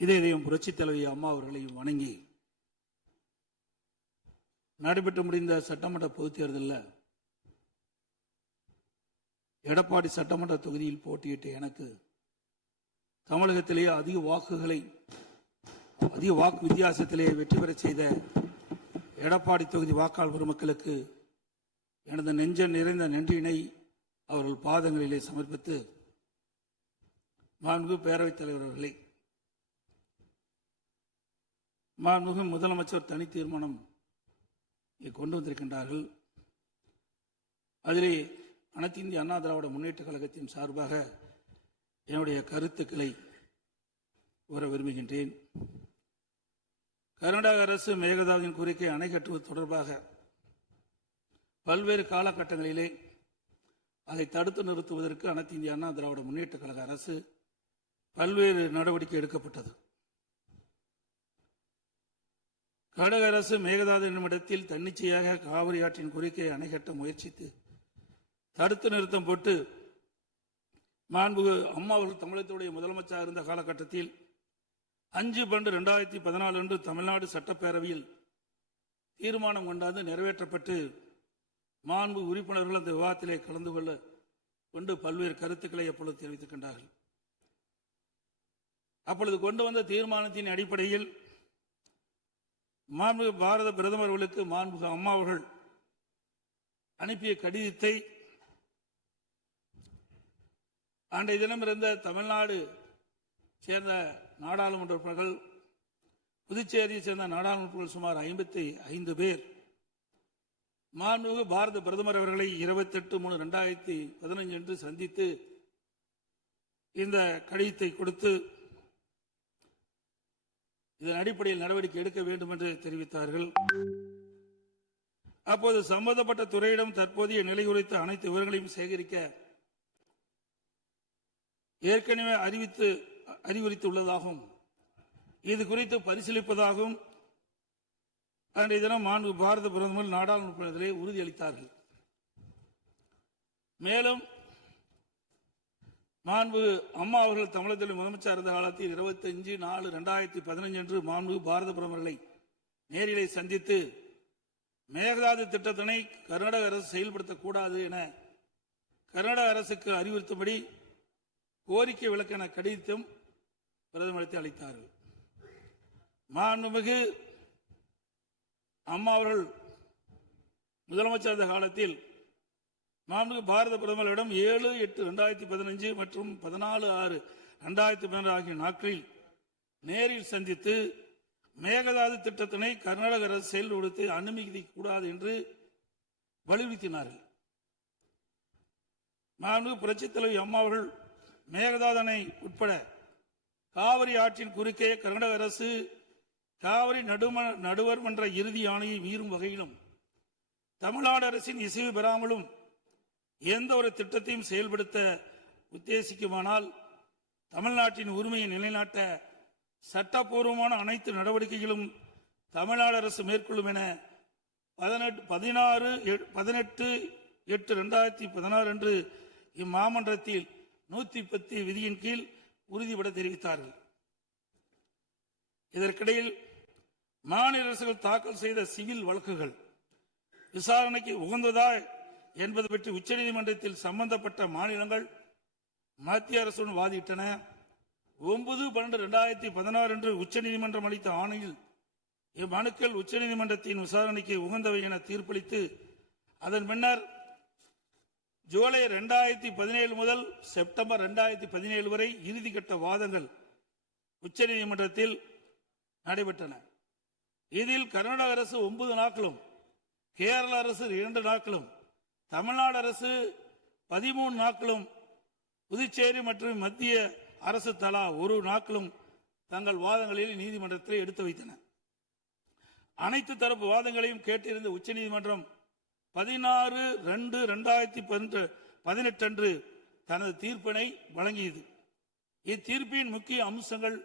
இதையும் புரட்சித் தலைவி அம்மா அவர்களையும் வணங்கி நடைபெற்று முடிந்த சட்டமன்ற பொதுத் தேர்தலில் எடப்பாடி சட்டமன்ற தொகுதியில் போட்டியிட்ட எனக்கு தமிழகத்திலேயே அதிக வாக்கு வித்தியாசத்திலேயே வெற்றி பெற செய்த எடப்பாடி தொகுதி வாக்காளர் பெருமக்களுக்கு எனது நெஞ்ச நிறைந்த நன்றியினை அவர்கள் பாதங்களிலே சமர்ப்பித்து, மாண்புமிகு பேரவைத் தலைவர் அவர்களே, மாண்புமிகு முதலமைச்சர் தனி தீர்மானம் கொண்டு வந்திருக்கின்றார்கள். அதிலே அனைத்து இந்திய அண்ணா திராவிட முன்னேற்ற கழகத்தின் சார்பாக என்னுடைய கருத்துக்களை கூற விரும்புகின்றேன். கர்நாடக அரசு மேகதாதுவின் கோரிக்கை அணை கட்டுவது தொடர்பாக பல்வேறு காலகட்டங்களிலே அதை தடுத்து நிறுத்துவதற்கு அனைத்து இந்திய அண்ணா திராவிட முன்னேற்ற கழக அரசு பல்வேறு நடவடிக்கை எடுக்கப்பட்டது. கர்நாடக அரசு மேகதாது என்னும் இடத்தில் தன்னிச்சையாக காவிரி ஆற்றின் கோரிக்கையை அணை கட்ட முயற்சித்து தடுத்து நிறுத்தம் போட்டு மாண்புமிகு அம்மா அவர்கள் தமிழகத்துடைய முதலமைச்சராக இருந்த காலகட்டத்தில் 5/12/2014 அன்று தமிழ்நாடு சட்டப்பேரவையில் தீர்மானம் கொண்டாந்து நிறைவேற்றப்பட்டு மாண்பு உறுப்பினர்கள் அந்த விவாதத்திலே கலந்து கொண்டு பல்வேறு கருத்துக்களை அப்பொழுது தெரிவித்திருக்கின்றார்கள். அப்பொழுது கொண்டு வந்த தீர்மானத்தின் அடிப்படையில் மாண்புமிகு பாரத பிரதமர் அவர்களுக்கு மாண்புமிகு அம்மா அவர்கள் அனுப்பிய கடிதத்தை அன்றைய தினம் இருந்த தமிழ்நாடு சேர்ந்த நாடாளுமன்ற உறுப்பினர்கள், புதுச்சேரியை சேர்ந்த நாடாளுமன்ற உறுப்பினர்கள் சுமார் 55 பேர் மாண்புமிகு பாரத பிரதமர் அவர்களை 28/3/2015 அன்று சந்தித்து இந்த கடிதத்தை கொடுத்து இதன் அடிப்படையில் நடவடிக்கை எடுக்க வேண்டும் என்று தெரிவித்தார்கள். அப்போது சம்பந்தப்பட்ட துறையிடம் தற்போதைய நிலை குறித்த அனைத்து விவரங்களையும் சேகரிக்க ஏற்கனவே அறிவுறுத்தியுள்ளதாகவும் இது குறித்து பரிசீலிப்பதாகவும் அன்றைய தினம் மாண்பு பாரத பிரதமர் நாடாளுமன்றத்திலே உறுதியளித்தார்கள். மேலும் மாண்பு அம்மா அவர்கள் தமிழகத்தில் முதலமைச்சர் இருந்த காலத்தில் 25/4/2015 அன்று மாண்பு பாரத பிரதமர்களை நேரிலே சந்தித்து மேகதாது திட்டத்தினை கர்நாடக அரசு செயல்படுத்தக்கூடாது என கர்நாடக அரசுக்கு அறிவுறுத்தும்படி கோரிக்கை விளக்கென கடிதம் பிரதமருக்கு அளித்தார்கள். மாண்புமிகு அம்மா அவர்கள் முதலமைச்சர் இருந்த காலத்தில் மாண்புமிகு பாரத பிரதமரிடம் 7/8/2015 மற்றும் 14/6/2016 ஆகிய நாட்களில் நேரில் சந்தித்து மேகதாது திட்டத்தினை கர்நாடக அரசு செயல்படுத்தி அனுமதிக்க கூடாது என்று வலியுறுத்தினார்கள். மாண்புமிகு புரட்சித் தலைவி அம்மா அவர்கள் மேகதாது அணை உட்பட காவிரி ஆற்றின் குறுக்கே கர்நாடக அரசு காவிரி நடுவர் மன்ற இறுதி ஆணையை மீறும் வகையிலும் தமிழ்நாடு அரசின் இசைவு பெறாமலும் எந்த ஒரு திட்டத்தையும் செயல்படுத்த உத்தேசிக்குமானால் தமிழ்நாட்டின் உரிமையை நிலைநாட்ட சட்டப்பூர்வமான அனைத்து நடவடிக்கைகளும் தமிழ்நாடு அரசு மேற்கொள்ளும் என 18/8/2016 அன்று இம்மாமன்றத்தில் 110 விதியின் கீழ் உறுதிபட தெரிவித்தார்கள். இதற்கிடையில் மாநில அரசுகள் தாக்கல் செய்த சிவில் வழக்குகள் விசாரணைக்கு உகந்ததா என்பது பற்றி உச்சநீதிமன்றத்தில் சம்பந்தப்பட்ட மாநிலங்கள் மத்திய அரசுடன் வாதிட்டன. 9/12/2016 அன்று உச்சநீதிமன்றம் அளித்த ஆணையில் இம்மனுக்கள் உச்சநீதிமன்றத்தின் விசாரணைக்கு உகந்தவை என தீர்ப்பளித்து அதன் பின்னர் ஜூலை 2017 முதல் செப்டம்பர் 2017 வரை இறுதிக்கட்ட வாதங்கள் உச்சநீதிமன்றத்தில் நடைபெற்றன. இதில் கர்நாடக அரசு 9 நாட்களும், கேரள அரசு 2 நாட்களும், தமிழ்நாடு அரசு 13 நாட்களும், புதுச்சேரி மற்றும் மத்திய அரசு தலா 1 நாட்களும் தங்கள் வாதங்களில் நீதிமன்றத்தில் எடுத்து வைத்தன. அனைத்து தரப்பு வாதங்களையும் கேட்டிருந்த உச்சநீதிமன்றம் 16/2/2018 அன்று தனது தீர்ப்பினை வழங்கியது. இத்தீர்ப்பின் முக்கிய அம்சங்கள்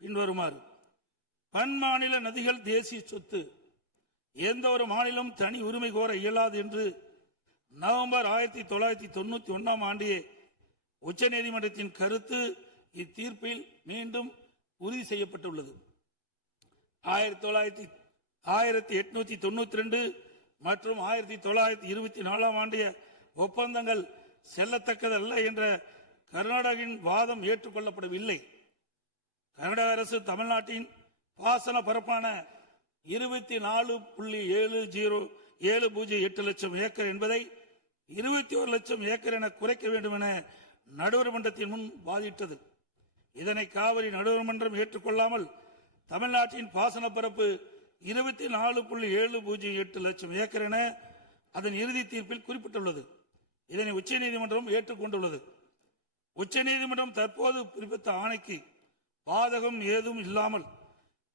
பின்வருமாறு: பன்மாநில நதிகள் தேசிய சொத்து, எந்த ஒரு மாநிலம் தனி உரிமை கோர இயலாது என்று நவம்பர் 1991 ஆண்டிய உச்சநீதிமன்றத்தின் கருத்து இத்தீர்ப்பில் மீண்டும் உறுதி செய்யப்பட்டுள்ளது. 1892 மற்றும் 1924 ஆண்டிய ஒப்பந்தங்கள் செல்லத்தக்கதல்ல என்ற கர்நாடகின் வாதம் ஏற்றுக்கொள்ளப்படவில்லை. கர்நாடக அரசு தமிழ்நாட்டின் பாசன பரப்பான 24.7008 லட்சம் ஏக்கர் என்பதை 21 லட்சம் ஏக்கர் என குறைக்க வேண்டும் என நடுவர் மன்றத்தின் முன் வாதிட்டது. இதனை காவிரி நடுவர் மன்றம் ஏற்றுக்கொள்ளாமல் தமிழ்நாட்டின் பாசன பரப்பு 24.708 லட்சம் ஏக்கர் என அதன் இறுதி தீர்ப்பில் குறிப்பிட்டுள்ளது. இதனை உச்சநீதிமன்றம் ஏற்றுக்கொண்டுள்ளது. உச்சநீதிமன்றம் தற்போது பிறப்பித்த ஆணைக்கு பாதகம் ஏதும் இல்லாமல்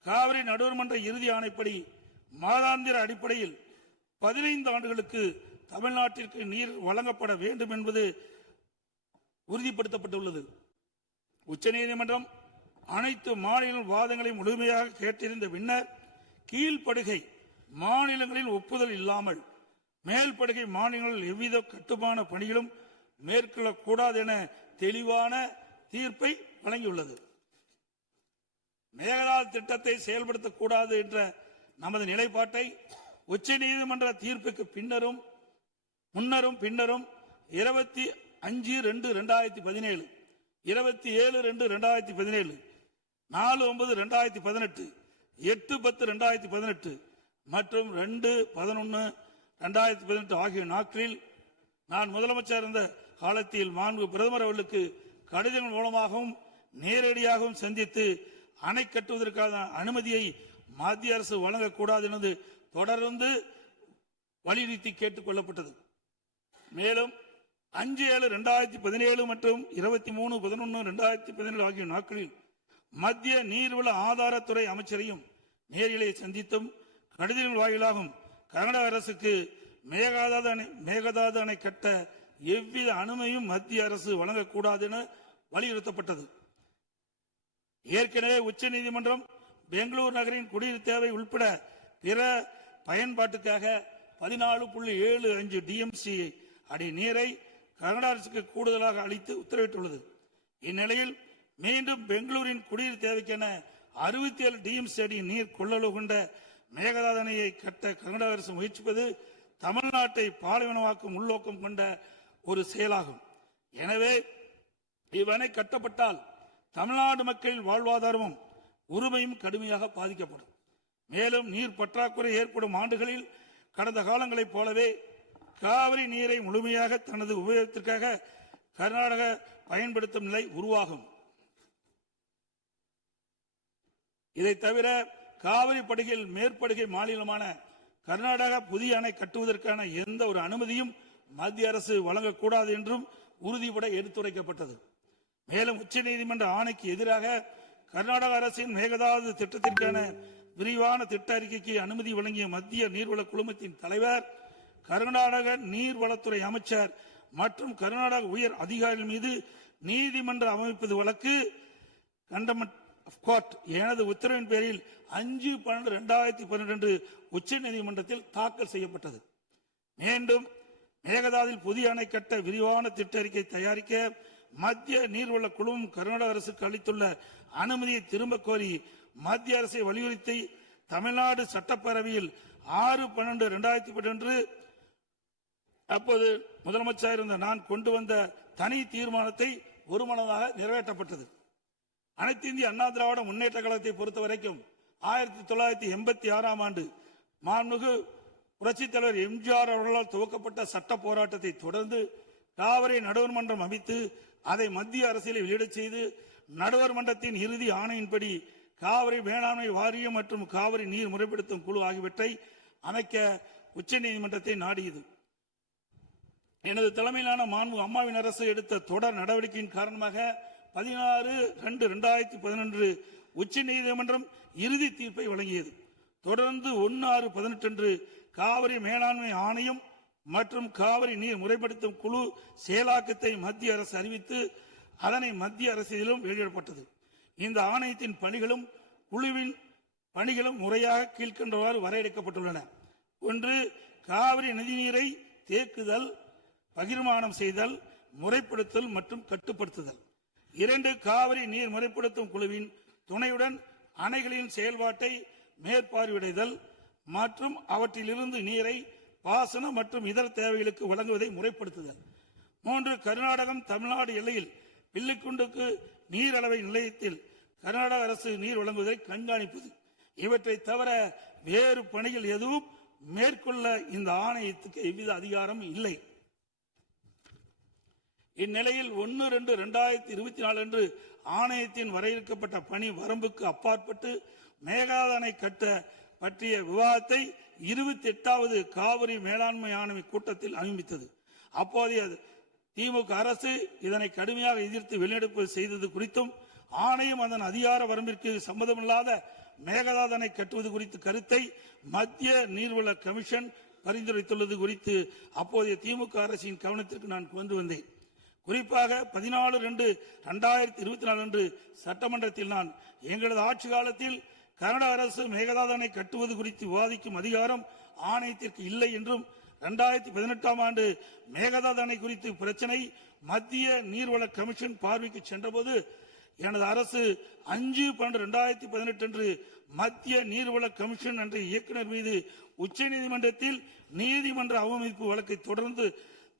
காவிரி நடுவர் மன்ற இறுதி ஆணைப்படி மாதாந்திர அடிப்படையில் 15 ஆண்டுகளுக்கு தமிழ்நாட்டிற்கு நீர் வழங்கப்பட வேண்டும் என்பது உறுதிப்படுத்தப்பட்டுள்ளது. உச்சநீதிமன்றம் அனைத்து மாநில வாதங்களை முழுமையாக கேட்டிருந்த பின்னர் கீழ்ப்படுகை மாநிலங்களின் ஒப்புதல் இல்லாமல் மேல்படுகை மாநிலங்களில் எவ்வித கட்டுமான பணிகளும் மேற்கொள்ளக்கூடாது என தெளிவான தீர்ப்பை வழங்கியுள்ளது. மேகதாது திட்டத்தை செயல்படுத்தக்கூடாது என்ற நமது நிலைப்பாட்டை உச்சநீதிமன்ற தீர்ப்புக்கு முன்னரும் பின்னரும் 25/2/2017, 27/2/2017, 4/9/2018, 8/10/2018 மற்றும் 2/11/2018 ஆகிய நாட்களில் நான் முதலமைச்சர் இருந்த காலத்தில் மாண்பு பிரதமர் அவர்களுக்கு கடிதங்கள் மூலமாகவும் நேரடியாகவும் சந்தித்து அணை கட்டுவதற்கான அனுமதியை மத்திய அரசு வழங்கக்கூடாது என்பது தொடர்ந்து வலியுறுத்தி கேட்டுக் கொள்ளப்பட்டது. மேலும் 5/7/2017 மற்றும் 23/11/2017 ஆகிய நாட்களில் மத்திய நீர்வள ஆதாரத்துறை அமைச்சரையும் நேரிலே சந்தித்தும் கடிதங்கள் வாயிலாகவும் கர்நாடக அரசுக்கு மேகதாது அணை கட்ட எவ்வித அனுமதியும் மத்திய அரசு வழங்கக்கூடாது என வலியுறுத்தப்பட்டது. ஏற்கனவே உச்சநீதிமன்றம் பெங்களூரு நகரின் குடிநீர் தேவை உட்பட பிற பயன்பாட்டுக்காக 14.75 டிஎம்சி அடி நீரை கர்நாடக அரசுக்கு கூடுதலாக அளித்து உத்தரவிட்டுள்ளது. இந்நிலையில் மீண்டும் பெங்களூரின் குடிநீர் தேவைக்கென 67 டிஎம்சி அடி நீர் கொள்ளளவு கொண்ட மேகதாது அணையை கட்ட கர்நாடக அரசு முயற்சிப்பது தமிழ்நாட்டை பாலைவனமாக்கும் உள்நோக்கம் கொண்ட ஒரு செயலாகும். எனவே இவ்வணை கட்டப்பட்டால் தமிழ்நாடு மக்களின் வாழ்வாதாரமும் உரிமையும் கடுமையாக பாதிக்கப்படும். மேலும் நீர் பற்றாக்குறை ஏற்படும் ஆண்டுகளில் கடந்த காலங்களைப் போலவே காவிரி நீரை முழுமையாக தனது உபயோகத்திற்காக கர்நாடக பயன்படுத்தும் நிலை உருவாகும். இதை தவிர காவிரி படுகையில் மேற்படுகை மாநிலமான கர்நாடகா புதிய அணை கட்டுவதற்கான எந்த ஒரு அனுமதியும் மத்திய அரசு வழங்கக்கூடாது என்றும் உறுதிபட எடுத்துரைக்கப்பட்டது. மேலும் உச்சநீதிமன்ற ஆணைக்கு எதிராக கர்நாடக அரசின் மேகதாது திட்டத்திற்கான விரிவான திட்ட அறிக்கைக்கு அனுமதி வழங்கிய மத்திய நீர்வள குழுமத்தின் தலைவர், கர்நாடக நீர்வளத்துறை அமைச்சர் மற்றும் கர்நாடக உயர் அதிகாரிகள் மீது நீதிமன்ற அமைப்பது வழக்கு கண்டெம்ப்ட் ஆஃப் கோர்ட் எனது உத்தரவின் பேரில் 5/12/2012 உச்சநீதிமன்றத்தில் தாக்கல் செய்யப்பட்டது. மீண்டும் மேகதாதில் புதிய அணை கட்ட விரிவான திட்ட அறிக்கை தயாரிக்க மத்திய நீர்வள குழுமம் கர்நாடக அரசுக்கு அளித்துள்ள அனுமதியை திரும்ப கோரி மத்திய அரசை வலியுறுத்தி தமிழ்நாடு சட்டப்பேரவையில் 6/12/2012 அப்போது முதலமைச்சர் இருந்த நான் கொண்டு வந்த தனி தீர்மானத்தை ஒருமனதாக நிறைவேற்றப்பட்டது. அனைத்து இந்திய அண்ணா திராவிட முன்னேற்ற கழகத்தை பொறுத்தவரைக்கும் 1986 ஆண்டு மாண்புமிகு புரட்சித் தலைவர் எம்ஜிஆர் அவர்களால் துவக்கப்பட்ட சட்ட போராட்டத்தை தொடர்ந்து காவிரி நடுவர் மன்றம் அமைத்து அதை மத்திய அரசியலை வெளியிடச் செய்து நடுவர் மன்றத்தின் இறுதி ஆணையின்படி காவிரி மேலாண்மை வாரியம் மற்றும் காவிரி நீர் முறைப்படுத்தும் குழு ஆகியவற்றை அமைக்க உச்சநீதிமன்றத்தை நாடியது. எனது தலைமையிலான மாண்பு அம்மாவின் அரசு எடுத்த தொடர் நடவடிக்கையின் காரணமாக 16/2/2011 உச்சநீதிமன்றம் இறுதி தீர்ப்பை வழங்கியது. தொடர்ந்து 1/6/18 காவிரி மேலாண்மை ஆணையம் மற்றும் காவிரி நீர் முறைப்படுத்தும் குழு செயலாக்கத்தை மத்திய அரசு அறிவித்து அதனை மத்திய அரசியலும் வெளியிடப்பட்டது. இந்த ஆணையத்தின் பணிகளும் குழுவின் பணிகளும் முறையாக கீழ்கண்டவாறு வரையறுக்கப்பட்டுள்ளன. 1. காவிரி நதிநீரை தேக்குதல், பகிர்மானம் செய்தல், முறைப்படுத்தல் மற்றும் கட்டுப்படுத்துதல். 2. காவிரி நீர் முறைப்படுத்தும் குழுவின் துணையுடன் அணைகளின் செயல்பாட்டை மேற்பார்வையிடுதல் மற்றும் அவற்றிலிருந்து நீரை பாசன மற்றும் இதர தேவைகளுக்கு வழங்குவதை முறைப்படுத்துதல். 3. கர்நாடகம் தமிழ்நாடு எல்லையில் பில்லிக்குண்டுக்கு நீரளவை நிலையத்தில் கர்நாடக அரசு நீர் வழங்குவதை கண்காணிப்பது. இவற்றை தவிர வேறு பணிகள் எதுவும் மேற்கொள்ள இந்த ஆணையத்துக்கு எவ்வித அதிகாரம் இல்லை. இந்நிலையில் 1/2/2024 அன்று ஆணையத்தின் வரையறுக்கப்பட்ட பணி வரம்புக்கு அப்பாற்பட்டு மேகதாது அணை கட்ட பற்றிய விவாதத்தை 28வது காவிரி மேலாண்மை ஆணைய கூட்டத்தில் அனுமதித்தது. அப்போதைய திமுக அரசு இதனை கடுமையாக எதிர்த்து வெளிநடப்பு செய்தது குறித்தும் ஆணையம் அதன் அதிகார வரம்பிற்கு சம்மதமில்லாத மேகதாது அணை கட்டுவது குறித்த கருத்தை மத்திய நீர்வள கமிஷன் பரிந்துரைத்துள்ளது குறித்து அப்போதைய திமுக அரசின் கவனத்திற்கு நான் கொண்டு வந்தேன். குறிப்பாக 14/2/2024 அன்று சட்டமன்றத்தில் நான் எங்களது ஆட்சி காலத்தில் கர்நாடக அரசு மேகதாது அணை கட்டுவது குறித்து விவாதிக்கும் அதிகாரம் ஆணையத்திற்கு இல்லை என்றும் 2018ஆம் ஆண்டு மேகதாது அணை குறித்து பிரச்சனை மத்திய நீர்வள கமிஷன் பார்வைக்கு சென்றபோது எனது அரசு 5/12/2018 அன்று மத்திய நீர்வள கமிஷன் என்ற இயக்குநர் மீது உச்சநீதிமன்றத்தில் நீதிமன்ற அவமதிப்பு வழக்கை தொடர்ந்து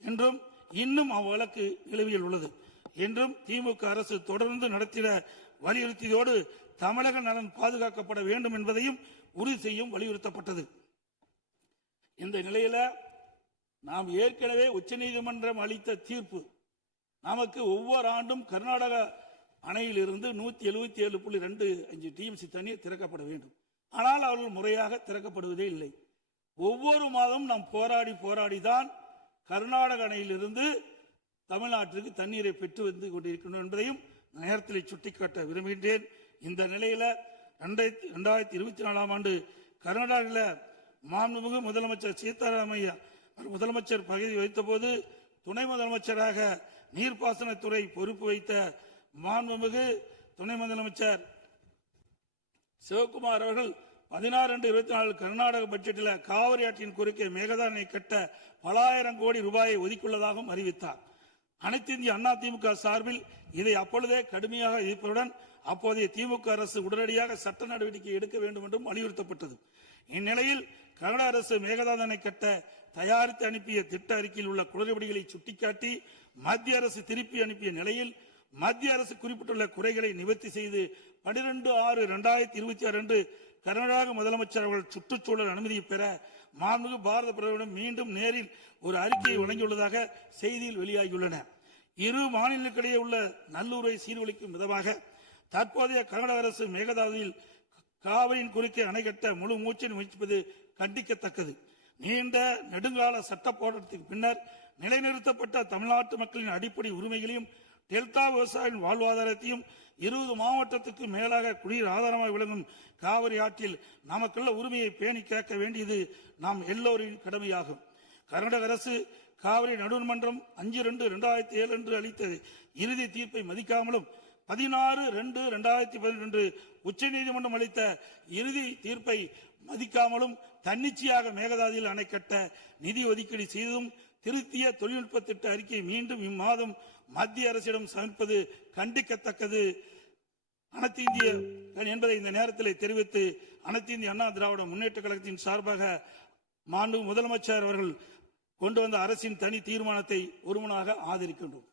என்றும் இன்னும் அவ்வழக்கு நிலுவையில் உள்ளது என்றும் திமுக அரசு தொடர்ந்து நடத்திட வலியுறுத்தியதோடு தமிழக நலன் பாதுகாக்கப்பட வேண்டும் என்பதையும் உறுதி செய்யும் வலியுறுத்தப்பட்டது. இந்த நிலையில நாம் ஏற்கனவே உச்சநீதிமன்றம் அளித்த தீர்ப்பு நமக்கு ஒவ்வொரு ஆண்டும் கர்நாடக அணையிலிருந்து 177.25 TMC தண்ணீர் திறக்கப்பட வேண்டும். ஆனால் அவர்கள் முறையாக திறக்கப்படுவதே இல்லை. ஒவ்வொரு மாதம் நாம் போராடிதான் கர்நாடக அணையிலிருந்து தமிழ்நாட்டிற்கு தண்ணீரை பெற்று வந்து கொண்டிருக்கணும் என்பதையும் நேரத்தில் சுட்டிக்காட்ட விரும்புகின்றேன். இந்த நிலையில 2024ஆம் ஆண்டு கர்நாடகாவில் மாண்புமிகு முதலமைச்சர் சீதாராமையா முதலமைச்சர் பதவி வைத்த போது துணை முதலமைச்சராக நீர்ப்பாசனத்துறை பொறுப்பு வைத்த மாண்புமிகு துணை முதலமைச்சர் சிவகுமார் அவர்கள் 16/2/24 கர்நாடக பட்ஜெட்டில் காவிரி ஆற்றின் குறுக்கே மேகதாது அணை கட்ட பல ஆயிரம் கோடி ரூபாயை ஒதுக்கியுள்ளதாகவும் அறிவித்தார். அனைத்து இந்திய அண்ணா திமுக சார்பில் இதை அப்பொழுதே கடுமையாக எதிர்ப்பதுடன் அப்போதைய திமுக அரசு உடனடியாக சட்ட நடவடிக்கை எடுக்க வேண்டும் என்றும் வலியுறுத்தப்பட்டது. இந்நிலையில் கர்நாடக அரசு மேகதாது அணை கட்ட தயாரித்து அனுப்பிய திட்ட அறிக்கையில் உள்ள குளறுபடிகளை சுட்டிக்காட்டி மத்திய அரசு திருப்பி அனுப்பிய நிலையில் மத்திய அரசு குறிப்பிட்டுள்ள குறைகளை நிவர்த்தி செய்து 12/6/2026 அன்று கர்நாடக முதலமைச்சர் அவர்கள் சுற்றுச்சூழல் அனுமதியை பெற மாண்புமிகு பாரத பிரதமரிடம் மீண்டும் நேரில் ஒரு அறிக்கையை வழங்கியுள்ளதாக செய்தியில் வெளியாகியுள்ளன. இரு மாநிலங்களுக்கிடையே உள்ள நல்லுறவை சீர்குலைக்கும் விதமாக தற்போதைய கர்நாடக அரசு மேகதாதுவில் காவிரியின் குறுக்கே அணை கட்ட முழு மூச்சில் முயற்சிப்பது கண்டிக்கத்தக்கது. நீண்ட நெடுங்கால சட்ட போராட்டத்திற்கு பின்னர் நிலைநிறுத்தப்பட்ட தமிழ்நாட்டு மக்களின் அடிப்படை உரிமைகளையும் டெல்டா விவசாயிகளின் வாழ்வாதாரத்தையும் 20 மாவட்டத்துக்கு மேலாக குடிநீர் ஆதாரமாக விளங்கும் காவிரி ஆற்றில் நமக்குள்ள உரிமையை பேணி காக்க வேண்டியது நாம் எல்லோரின் கடமையாகும். கர்நாடக அரசு காவிரி நடுவர்மன்றம் 5/2/2007 அன்று அளித்த இறுதி தீர்ப்பை மதிக்காமலும் 16/2/2018 அன்று உச்சநீதிமன்றம் அளித்த இறுதி தீர்ப்பை மதிக்காமலும் தன்னிச்சையாக மேகதாதுவில் அணை கட்ட நிதி ஒதுக்கீடு செய்ததும் திருத்திய தொழில்நுட்ப திட்ட அறிக்கை மீண்டும் இம்மாதம் மத்திய அரசிடம் சமர்ப்பது கண்டிக்கத்தக்கது அனைத்து இந்திய என்பதை இந்த நேரத்தில் தெரிவித்து அனைத்து இந்திய அண்ணா திராவிட முன்னேற்ற கழகத்தின் சார்பாக மாண்பு முதலமைச்சர் அவர்கள் கொண்டு வந்த அரசின் தனி தீர்மானத்தை ஒருமனாக ஆதரிக்கின்றோம்.